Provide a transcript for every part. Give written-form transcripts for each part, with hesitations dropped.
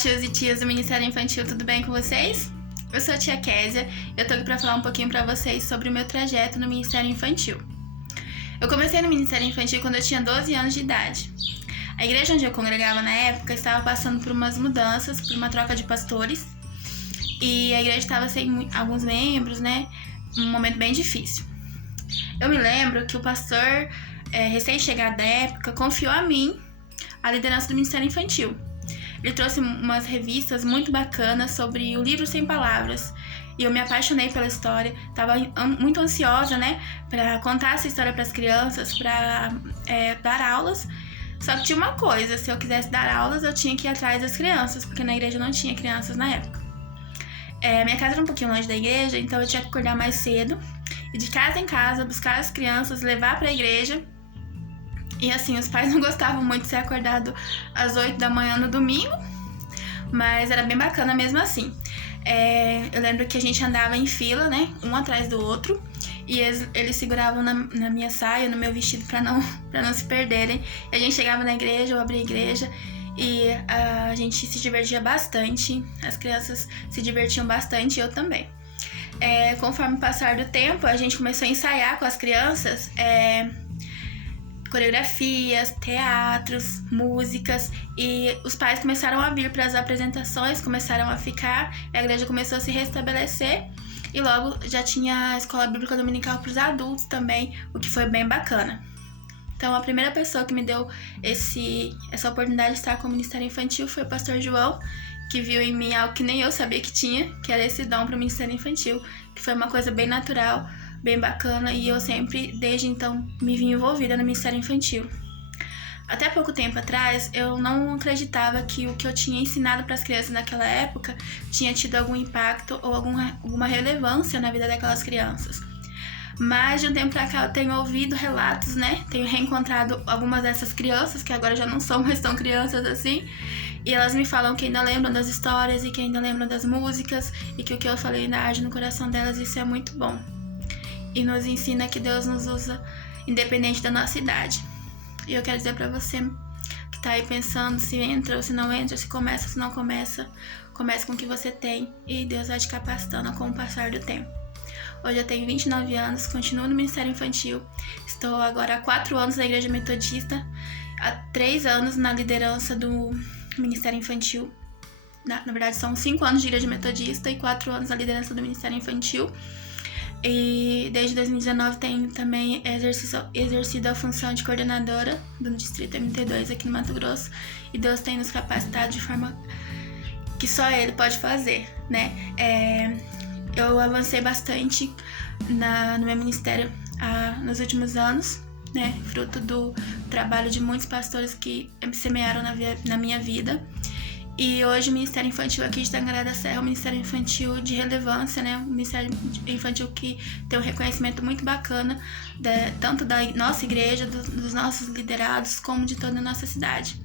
tios e tias do Ministério Infantil, tudo bem com vocês? Eu sou a tia Késia e eu tô aqui pra falar um pouquinho pra vocês sobre o meu trajeto no Ministério Infantil. Eu comecei no Ministério Infantil quando eu tinha 12 anos de idade. A igreja onde eu congregava na época estava passando por umas mudanças, por uma troca de pastores, e a igreja estava sem alguns membros, né? Um momento bem difícil. Eu me lembro que o pastor, recém-chegado da época, confiou a mim a liderança do Ministério Infantil. Ele trouxe umas revistas muito bacanas sobre o livro Sem Palavras. E eu me apaixonei pela história. Estava muito ansiosa, né? Para contar essa história para as crianças, para dar aulas. Só que tinha uma coisa, se eu quisesse dar aulas, eu tinha que ir atrás das crianças, porque na igreja não tinha crianças na época. Minha casa era um pouquinho longe da igreja, então eu tinha que acordar mais cedo. E de casa em casa, buscar as crianças, levar para a igreja. E assim, os pais não gostavam muito de ser acordado às 8 da manhã no domingo, mas era bem bacana mesmo assim. Eu lembro que a gente andava em fila, né, um atrás do outro, e eles seguravam na minha saia, no meu vestido, pra não se perderem. E a gente chegava na igreja, eu abria a igreja, e a gente se divertia bastante, as crianças se divertiam bastante, e eu também. Conforme o passar do tempo, a gente começou a ensaiar com as crianças, coreografias, teatros, músicas, e os pais começaram a vir para as apresentações, começaram a ficar, a igreja começou a se restabelecer e logo já tinha a escola bíblica dominical para os adultos também, o que foi bem bacana. Então a primeira pessoa que me deu essa oportunidade de estar com o Ministério Infantil foi o pastor João, que viu em mim algo que nem eu sabia que tinha, que era esse dom para o Ministério Infantil, que foi uma coisa bem natural, bem bacana, e eu sempre, desde então, me vi envolvida no Ministério Infantil. Até pouco tempo atrás, eu não acreditava que o que eu tinha ensinado para as crianças naquela época tinha tido algum impacto ou alguma relevância na vida daquelas crianças. Mas de um tempo pra cá eu tenho ouvido relatos, né? Tenho reencontrado algumas dessas crianças, que agora já não são mais tão crianças assim, e elas me falam que ainda lembram das histórias e que ainda lembram das músicas, e que o que eu falei ainda arde no coração delas, isso é muito bom. E nos ensina que Deus nos usa independente da nossa idade. E eu quero dizer pra você que tá aí pensando se entra ou se não entra, se começa ou se não começa, comece com o que você tem e Deus vai te capacitando com o passar do tempo. Hoje eu tenho 29 anos, continuo no Ministério Infantil, estou agora há 4 anos na Igreja Metodista, há 3 anos na liderança do Ministério Infantil. Na verdade são 5 anos de Igreja Metodista e 4 anos na liderança do Ministério Infantil. E desde 2019 tenho também exercido a função de coordenadora do Distrito MT2 aqui no Mato Grosso. E Deus tem nos capacitado de forma que só Ele pode fazer, né? Eu avancei bastante no meu ministério nos últimos anos, né? Fruto do trabalho de muitos pastores que semearam na minha vida. E hoje o Ministério Infantil aqui de Tangará da Serra é um Ministério Infantil de relevância, né? Um Ministério Infantil que tem um reconhecimento muito bacana, tanto da nossa igreja, dos nossos liderados, como de toda a nossa cidade.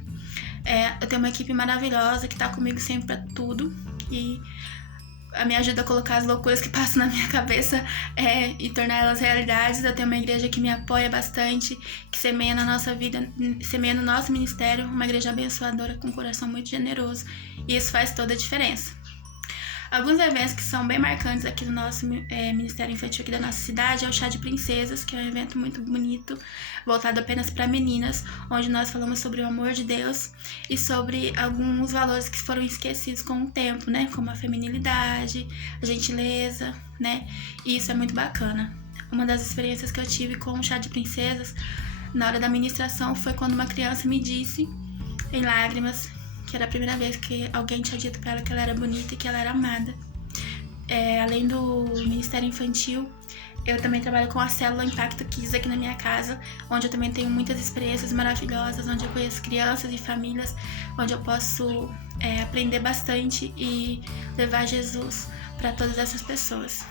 Eu tenho uma equipe maravilhosa que está comigo sempre para tudo e me ajuda a colocar as loucuras que passam na minha cabeça e tornar elas realidades. Eu tenho uma igreja que me apoia bastante, que semeia na nossa vida, semeia no nosso ministério, uma igreja abençoadora com um coração muito generoso, e isso faz toda a diferença. Alguns eventos que são bem marcantes aqui no nosso Ministério Infantil aqui da nossa cidade é o Chá de Princesas, que é um evento muito bonito, voltado apenas para meninas, onde nós falamos sobre o amor de Deus e sobre alguns valores que foram esquecidos com o tempo, né? Como a feminilidade, a gentileza, né? E isso é muito bacana. Uma das experiências que eu tive com o Chá de Princesas, na hora da ministração, foi quando uma criança me disse, em lágrimas, que era a primeira vez que alguém tinha dito pra ela que ela era bonita e que ela era amada. Além do Ministério Infantil, eu também trabalho com a Célula Impacto Kids aqui na minha casa, onde eu também tenho muitas experiências maravilhosas, onde eu conheço crianças e famílias, onde eu posso aprender bastante e levar Jesus para todas essas pessoas.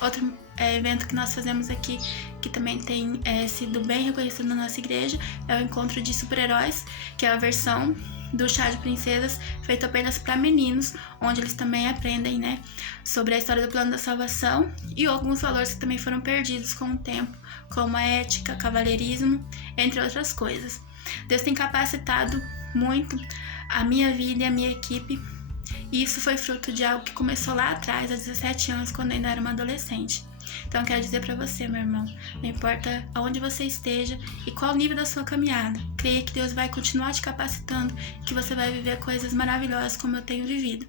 Outro evento que nós fazemos aqui, que também tem sido bem reconhecido na nossa igreja, é o Encontro de Super-Heróis, que é a versão do Chá de Princesas, feito apenas para meninos, onde eles também aprendem, né, sobre a história do plano da salvação e alguns valores que também foram perdidos com o tempo, como a ética, cavalheirismo, entre outras coisas. Deus tem capacitado muito a minha vida e a minha equipe. E isso foi fruto de algo que começou lá atrás, aos 17 anos, quando eu ainda era uma adolescente. Então eu quero dizer pra você, meu irmão, não importa aonde você esteja e qual o nível da sua caminhada, creia que Deus vai continuar te capacitando, que você vai viver coisas maravilhosas como eu tenho vivido.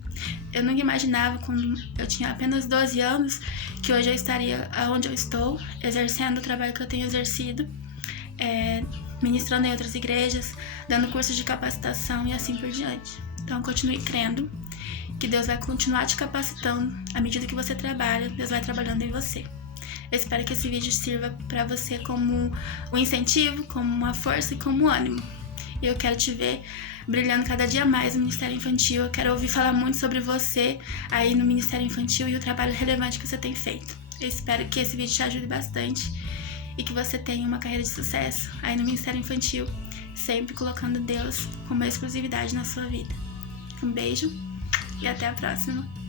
Eu nunca imaginava, quando eu tinha apenas 12 anos, que hoje eu estaria onde eu estou, exercendo o trabalho que eu tenho exercido, ministrando em outras igrejas, dando cursos de capacitação e assim por diante. Então continue crendo que Deus vai continuar te capacitando à medida que você trabalha, Deus vai trabalhando em você. Eu espero que esse vídeo sirva para você como um incentivo, como uma força e como um ânimo. E eu quero te ver brilhando cada dia mais no Ministério Infantil. Eu quero ouvir falar muito sobre você aí no Ministério Infantil e o trabalho relevante que você tem feito. Eu espero que esse vídeo te ajude bastante e que você tenha uma carreira de sucesso aí no Ministério Infantil, sempre colocando Deus como exclusividade na sua vida. Um beijo e até a próxima.